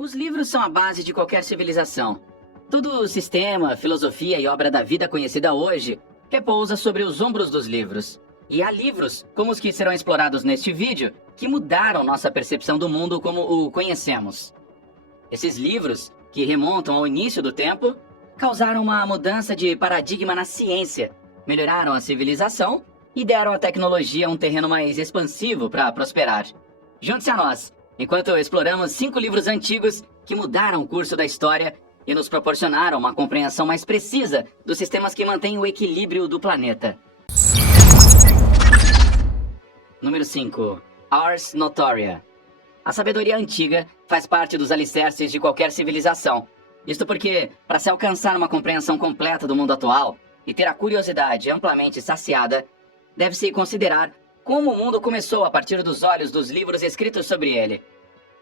Os livros são a base de qualquer civilização. Todo o sistema, filosofia e obra da vida conhecida hoje repousa sobre os ombros dos livros. E há livros, como os que serão explorados neste vídeo, que mudaram nossa percepção do mundo como o conhecemos. Esses livros, que remontam ao início do tempo, causaram uma mudança de paradigma na ciência, melhoraram a civilização e deram à tecnologia um terreno mais expansivo para prosperar. Junte-se a nós, enquanto exploramos 5 livros antigos que mudaram o curso da história e nos proporcionaram uma compreensão mais precisa dos sistemas que mantêm o equilíbrio do planeta. Número 5. Ars Notoria. A sabedoria antiga faz parte dos alicerces de qualquer civilização. Isto porque, para se alcançar uma compreensão completa do mundo atual e ter a curiosidade amplamente saciada, deve-se considerar como o mundo começou a partir dos olhos dos livros escritos sobre ele.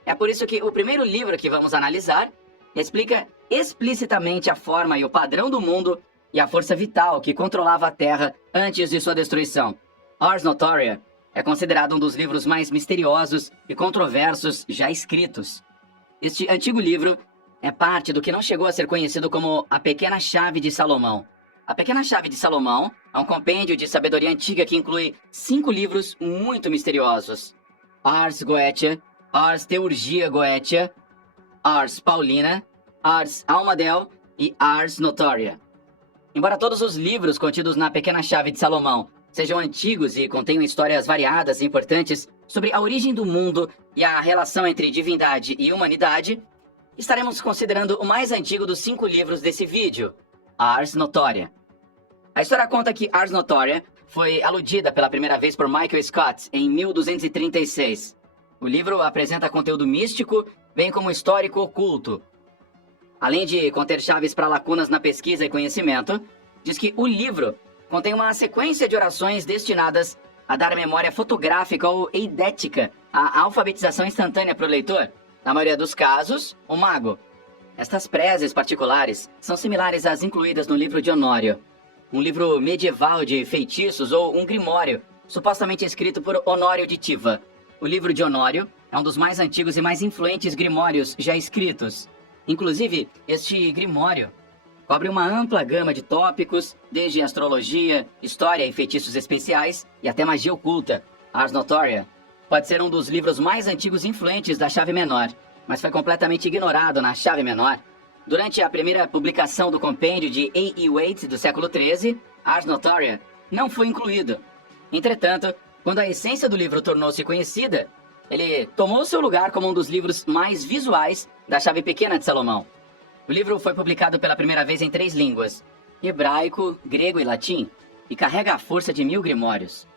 É por isso que o primeiro livro que vamos analisar explica explicitamente a forma e o padrão do mundo e a força vital que controlava a Terra antes de sua destruição. Ars Notoria é considerado um dos livros mais misteriosos e controversos já escritos. Este antigo livro é parte do que não chegou a ser conhecido como a Pequena Chave de Salomão. A Pequena Chave de Salomão é um compêndio de sabedoria antiga que inclui 5 livros muito misteriosos: Ars Goetia, Ars Teurgia Goetia, Ars Paulina, Ars Almadel e Ars Notoria. Embora todos os livros contidos na Pequena Chave de Salomão sejam antigos e contenham histórias variadas e importantes sobre a origem do mundo e a relação entre divindade e humanidade, estaremos considerando o mais antigo dos 5 livros desse vídeo, Ars Notoria. A história conta que Ars Notoria foi aludida pela primeira vez por Michael Scott em 1236. O livro apresenta conteúdo místico, bem como histórico oculto. Além de conter chaves para lacunas na pesquisa e conhecimento, diz que o livro contém uma sequência de orações destinadas a dar memória fotográfica ou eidética à alfabetização instantânea para o leitor, na maioria dos casos, o mago. Estas preces particulares são similares às incluídas no livro de Honório, um livro medieval de feitiços ou um grimório, supostamente escrito por Honório de Tiva. O livro de Honório é um dos mais antigos e mais influentes grimórios já escritos. Inclusive, este grimório cobre uma ampla gama de tópicos, desde astrologia, história e feitiços especiais, e até magia oculta. Ars Notoria pode ser um dos livros mais antigos e influentes da chave menor, mas foi completamente ignorado na chave menor. Durante a primeira publicação do compêndio de A. E. Waite do século XIII, Ars Notoria não foi incluído. Entretanto, quando a essência do livro tornou-se conhecida, ele tomou seu lugar como um dos livros mais visuais da chave pequena de Salomão. O livro foi publicado pela primeira vez em 3 línguas, hebraico, grego e latim, e carrega a força de 1000 grimórios.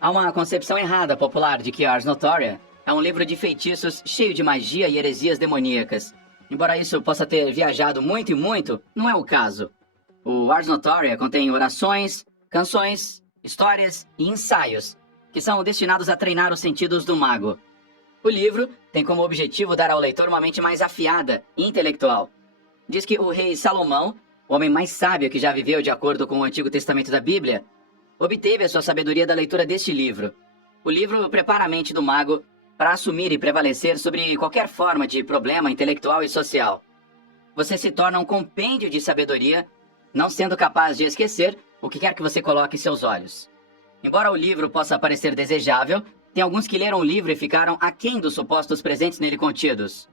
Há uma concepção errada popular de que Ars Notoria é um livro de feitiços cheio de magia e heresias demoníacas. Embora isso possa ter viajado muito e muito, não é o caso. O Ars Notoria contém orações, canções, histórias e ensaios, que são destinados a treinar os sentidos do mago. O livro tem como objetivo dar ao leitor uma mente mais afiada e intelectual. Diz que o rei Salomão, o homem mais sábio que já viveu de acordo com o Antigo Testamento da Bíblia, obteve a sua sabedoria da leitura deste livro. O livro prepara a mente do mago para assumir e prevalecer sobre qualquer forma de problema intelectual e social. Você se torna um compêndio de sabedoria, não sendo capaz de esquecer o que quer que você coloque em seus olhos. Embora o livro possa parecer desejável, tem alguns que leram o livro e ficaram aquém dos supostos presentes nele contidos.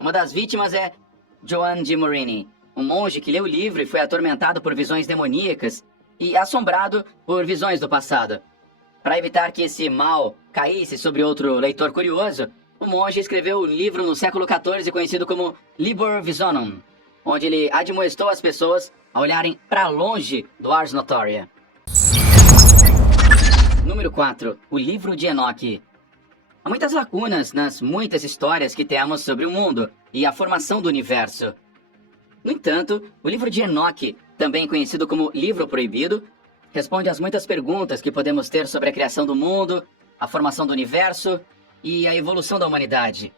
Uma das vítimas é Joan de Morini, um monge que leu o livro e foi atormentado por visões demoníacas e assombrado por visões do passado. Para evitar que esse mal caísse sobre outro leitor curioso, o monge escreveu um livro no século XIV conhecido como Liber Visionum, onde ele admoestou as pessoas a olharem para longe do Ars Notoria. Número 4. O Livro de Enoque. Há muitas lacunas nas muitas histórias que temos sobre o mundo e a formação do universo. No entanto, o Livro de Enoque, também conhecido como Livro Proibido, responde às muitas perguntas que podemos ter sobre a criação do mundo, a formação do universo e a evolução da humanidade.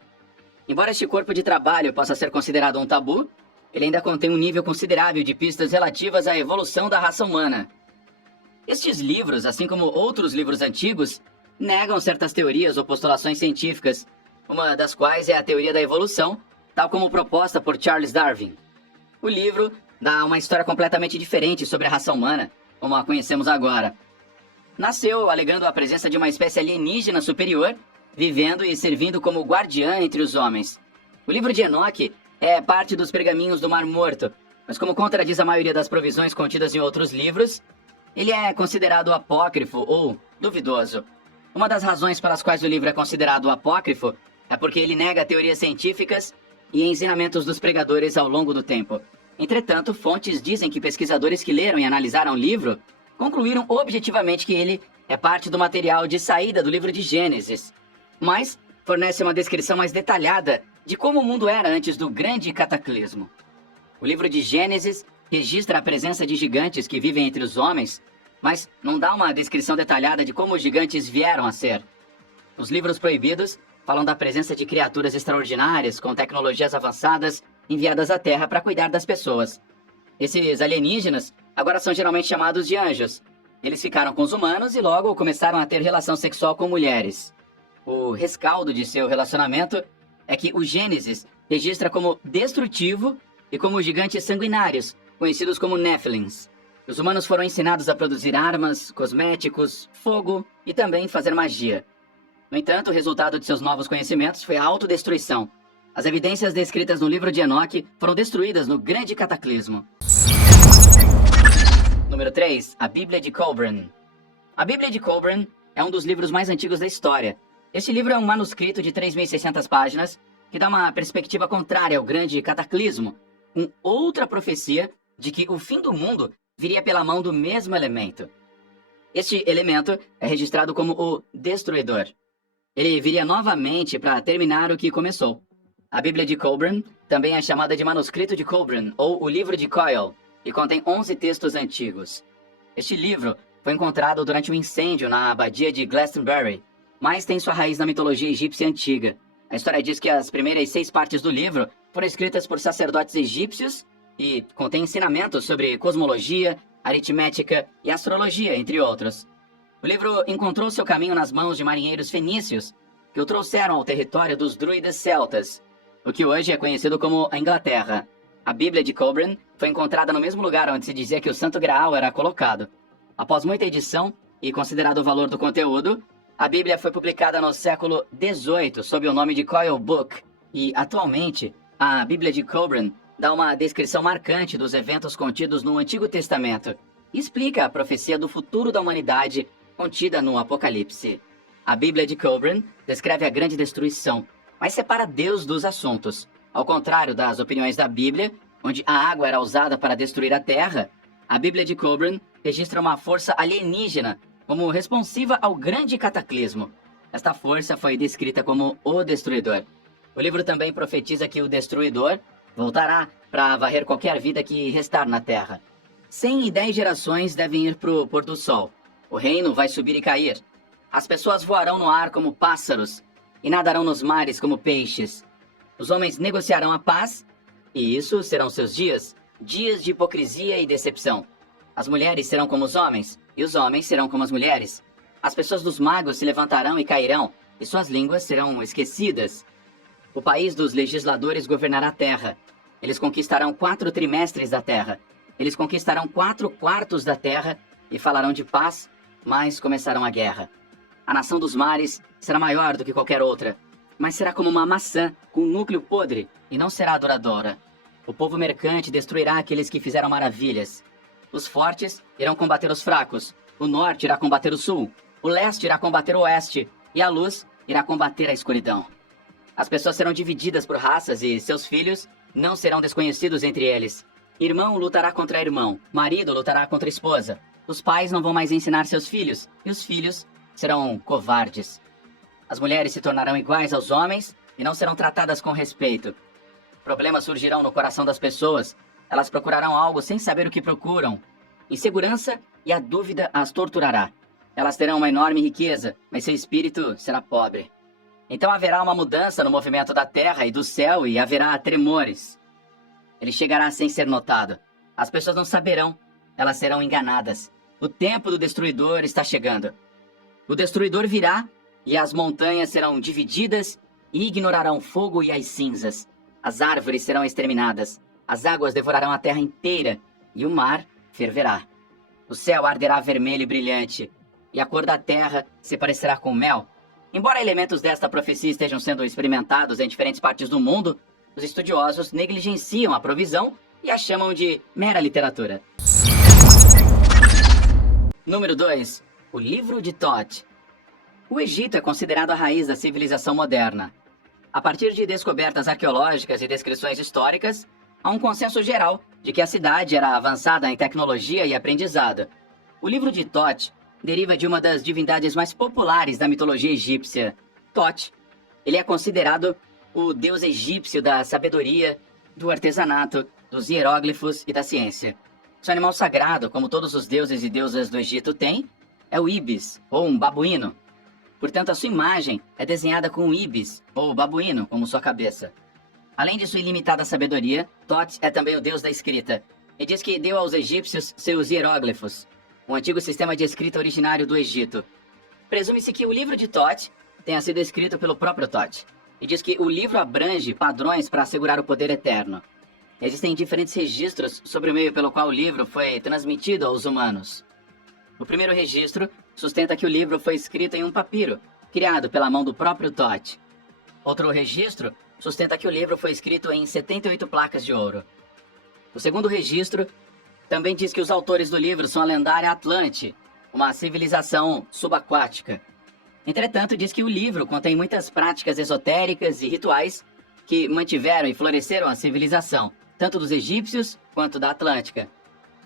Embora este corpo de trabalho possa ser considerado um tabu, ele ainda contém um nível considerável de pistas relativas à evolução da raça humana. Estes livros, assim como outros livros antigos, negam certas teorias ou postulações científicas, uma das quais é a teoria da evolução, tal como proposta por Charles Darwin. O livro dá uma história completamente diferente sobre a raça humana, como a conhecemos agora. Nasceu alegando a presença de uma espécie alienígena superior, vivendo e servindo como guardiã entre os homens. O livro de Enoque é parte dos pergaminhos do Mar Morto, mas como contradiz a maioria das provisões contidas em outros livros, ele é considerado apócrifo ou duvidoso. Uma das razões pelas quais o livro é considerado apócrifo é porque ele nega teorias científicas e ensinamentos dos pregadores ao longo do tempo. Entretanto, fontes dizem que pesquisadores que leram e analisaram o livro concluíram objetivamente que ele é parte do material de saída do livro de Gênesis, mas fornece uma descrição mais detalhada de como o mundo era antes do grande cataclismo. O livro de Gênesis registra a presença de gigantes que vivem entre os homens, mas não dá uma descrição detalhada de como os gigantes vieram a ser. Os livros proibidos falam da presença de criaturas extraordinárias com tecnologias avançadas enviadas à Terra para cuidar das pessoas. Esses alienígenas agora são geralmente chamados de anjos. Eles ficaram com os humanos e logo começaram a ter relação sexual com mulheres. O rescaldo de seu relacionamento é que o Gênesis registra como destrutivo e como gigantes sanguinários, conhecidos como Nephilims. Os humanos foram ensinados a produzir armas, cosméticos, fogo e também fazer magia. No entanto, o resultado de seus novos conhecimentos foi a autodestruição. As evidências descritas no livro de Enoque foram destruídas no grande cataclismo. Número 3. A Bíblia de Colburn. A Bíblia de Colburn é um dos livros mais antigos da história. Este livro é um manuscrito de 3.600 páginas que dá uma perspectiva contrária ao grande cataclismo, com outra profecia de que o fim do mundo viria pela mão do mesmo elemento. Este elemento é registrado como o Destruidor. Ele viria novamente para terminar o que começou. A Bíblia de Colburn também é chamada de Manuscrito de Colburn, ou o Livro de Coyle, e contém 11 textos antigos. Este livro foi encontrado durante um incêndio na abadia de Glastonbury, mas tem sua raiz na mitologia egípcia antiga. A história diz que as primeiras 6 partes do livro foram escritas por sacerdotes egípcios e contém ensinamentos sobre cosmologia, aritmética e astrologia, entre outros. O livro encontrou seu caminho nas mãos de marinheiros fenícios, que o trouxeram ao território dos druidas celtas, o que hoje é conhecido como a Inglaterra. A Bíblia de Colburn foi encontrada no mesmo lugar onde se dizia que o Santo Graal era colocado. Após muita edição e considerado o valor do conteúdo, a Bíblia foi publicada no século XVIII sob o nome de Coyle Book, e atualmente a Bíblia de Colburn dá uma descrição marcante dos eventos contidos no Antigo Testamento e explica a profecia do futuro da humanidade contida no Apocalipse. A Bíblia de Colburn descreve a grande destruição, mas separa Deus dos assuntos. Ao contrário das opiniões da Bíblia, onde a água era usada para destruir a terra, a Bíblia de Colburn registra uma força alienígena como responsiva ao grande cataclismo. Esta força foi descrita como o Destruidor. O livro também profetiza que o Destruidor voltará para varrer qualquer vida que restar na Terra. 100 e 10 gerações devem ir para o pôr do sol. O reino vai subir e cair. As pessoas voarão no ar como pássaros e nadarão nos mares como peixes. Os homens negociarão a paz, e isso serão seus dias, dias de hipocrisia e decepção. As mulheres serão como os homens, e os homens serão como as mulheres. As pessoas dos magos se levantarão e cairão, e suas línguas serão esquecidas. O país dos legisladores governará a terra. Eles conquistarão 4 trimestres da terra. Eles conquistarão 4/4 da terra e falarão de paz, mas começarão a guerra. A nação dos mares será maior do que qualquer outra, mas será como uma maçã com um núcleo podre e não será duradoura. O povo mercante destruirá aqueles que fizeram maravilhas. Os fortes irão combater os fracos, o norte irá combater o sul, o leste irá combater o oeste, e a luz irá combater a escuridão. As pessoas serão divididas por raças e seus filhos não serão desconhecidos entre eles. Irmão lutará contra irmão, marido lutará contra esposa. Os pais não vão mais ensinar seus filhos, e os filhos serão covardes. As mulheres se tornarão iguais aos homens e não serão tratadas com respeito. Problemas surgirão no coração das pessoas. Elas procurarão algo sem saber o que procuram. Insegurança e a dúvida as torturará. Elas terão uma enorme riqueza, mas seu espírito será pobre. Então haverá uma mudança no movimento da terra e do céu e haverá tremores. Ele chegará sem ser notado. As pessoas não saberão. Elas serão enganadas. O tempo do destruidor está chegando. O destruidor virá e as montanhas serão divididas e ignorarão o fogo e as cinzas. As árvores serão exterminadas, as águas devorarão a terra inteira, e o mar ferverá. O céu arderá vermelho e brilhante, e a cor da terra se parecerá com mel. Embora elementos desta profecia estejam sendo experimentados em diferentes partes do mundo, os estudiosos negligenciam a provisão e a chamam de mera literatura. Número 2. O Livro de Thoth. O Egito é considerado a raiz da civilização moderna. A partir de descobertas arqueológicas e descrições históricas, há um consenso geral de que a cidade era avançada em tecnologia e aprendizado. O Livro de Thoth deriva de uma das divindades mais populares da mitologia egípcia, Thoth. Ele é considerado o deus egípcio da sabedoria, do artesanato, dos hieróglifos e da ciência. Seu animal sagrado, como todos os deuses e deusas do Egito têm, é o ibis, ou um babuíno. Portanto, a sua imagem é desenhada com um ibis, ou babuíno, como sua cabeça. Além de sua ilimitada sabedoria, Thoth é também o deus da escrita, e diz que deu aos egípcios seus hieróglifos, um antigo sistema de escrita originário do Egito. Presume-se que o livro de Thoth tenha sido escrito pelo próprio Thoth, e diz que o livro abrange padrões para assegurar o poder eterno. Existem diferentes registros sobre o meio pelo qual o livro foi transmitido aos humanos. O primeiro registro sustenta que o livro foi escrito em um papiro, criado pela mão do próprio Thoth. Outro registro sustenta que o livro foi escrito em 78 placas de ouro. O segundo registro também diz que os autores do livro são a lendária Atlante, uma civilização subaquática. Entretanto, diz que o livro contém muitas práticas esotéricas e rituais que mantiveram e floresceram a civilização, tanto dos egípcios quanto da Atlântica.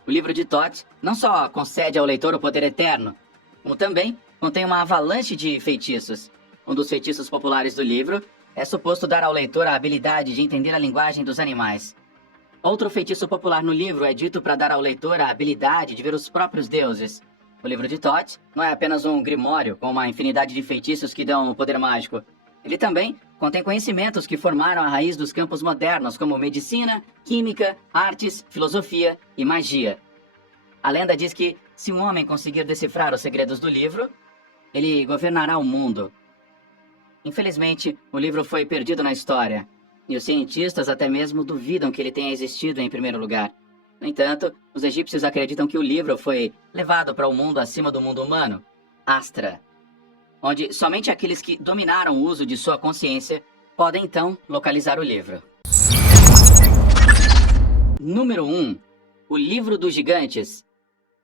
O livro de Thoth não só concede ao leitor o poder eterno, como também contém uma avalanche de feitiços. Um dos feitiços populares do livro é suposto dar ao leitor a habilidade de entender a linguagem dos animais. Outro feitiço popular no livro é dito para dar ao leitor a habilidade de ver os próprios deuses. O livro de Thoth não é apenas um grimório com uma infinidade de feitiços que dão poder mágico. Ele também contém conhecimentos que formaram a raiz dos campos modernos, como medicina, química, artes, filosofia e magia. A lenda diz que, se um homem conseguir decifrar os segredos do livro, ele governará o mundo. Infelizmente, o livro foi perdido na história, e os cientistas até mesmo duvidam que ele tenha existido em primeiro lugar. No entanto, os egípcios acreditam que o livro foi levado para o mundo acima do mundo humano, Astra, onde somente aqueles que dominaram o uso de sua consciência podem então localizar o livro. Número 1. O Livro dos Gigantes.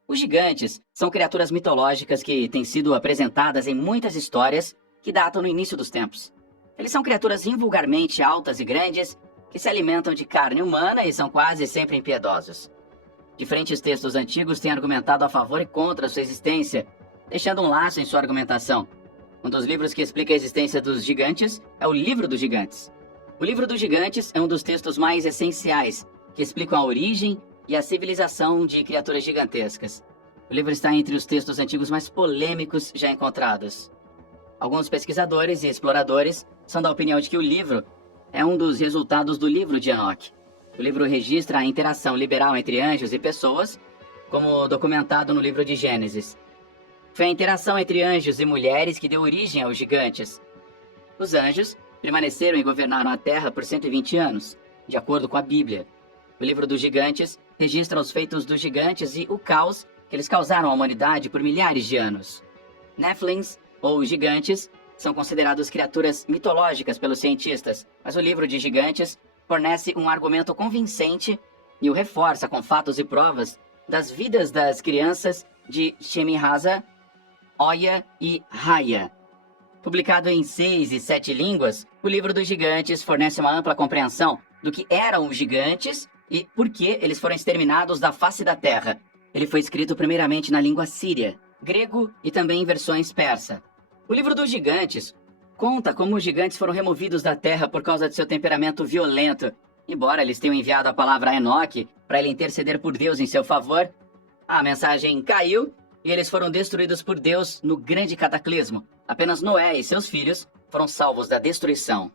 Os gigantes são criaturas mitológicas que têm sido apresentadas em muitas histórias que datam no início dos tempos. Eles são criaturas invulgarmente altas e grandes que se alimentam de carne humana e são quase sempre impiedosos. Diferentes textos antigos têm argumentado a favor e contra sua existência, deixando um laço em sua argumentação. Um dos livros que explica a existência dos gigantes é o Livro dos Gigantes. O Livro dos Gigantes é um dos textos mais essenciais que explicam a origem e a civilização de criaturas gigantescas. O livro está entre os textos antigos mais polêmicos já encontrados. Alguns pesquisadores e exploradores são da opinião de que o livro é um dos resultados do livro de Enoque. O livro registra a interação liberal entre anjos e pessoas, como documentado no livro de Gênesis. Foi a interação entre anjos e mulheres que deu origem aos gigantes. Os anjos permaneceram e governaram a Terra por 120 anos, de acordo com a Bíblia. O livro dos gigantes registra os feitos dos gigantes e o caos que eles causaram à humanidade por milhares de anos. Nephilims, ou gigantes, são considerados criaturas mitológicas pelos cientistas, mas o livro de gigantes fornece um argumento convincente e o reforça com fatos e provas das vidas das crianças de Shemi-Haza, Oya e Raya. Publicado em 6 e 7 línguas, o livro dos gigantes fornece uma ampla compreensão do que eram os gigantes e por que eles foram exterminados da face da terra. Ele foi escrito primeiramente na língua síria, grego e também em versões persa. O livro dos gigantes conta como os gigantes foram removidos da terra por causa de seu temperamento violento. Embora eles tenham enviado a palavra a Enoque para ele interceder por Deus em seu favor, a mensagem caiu e eles foram destruídos por Deus no grande cataclismo. Apenas Noé e seus filhos foram salvos da destruição.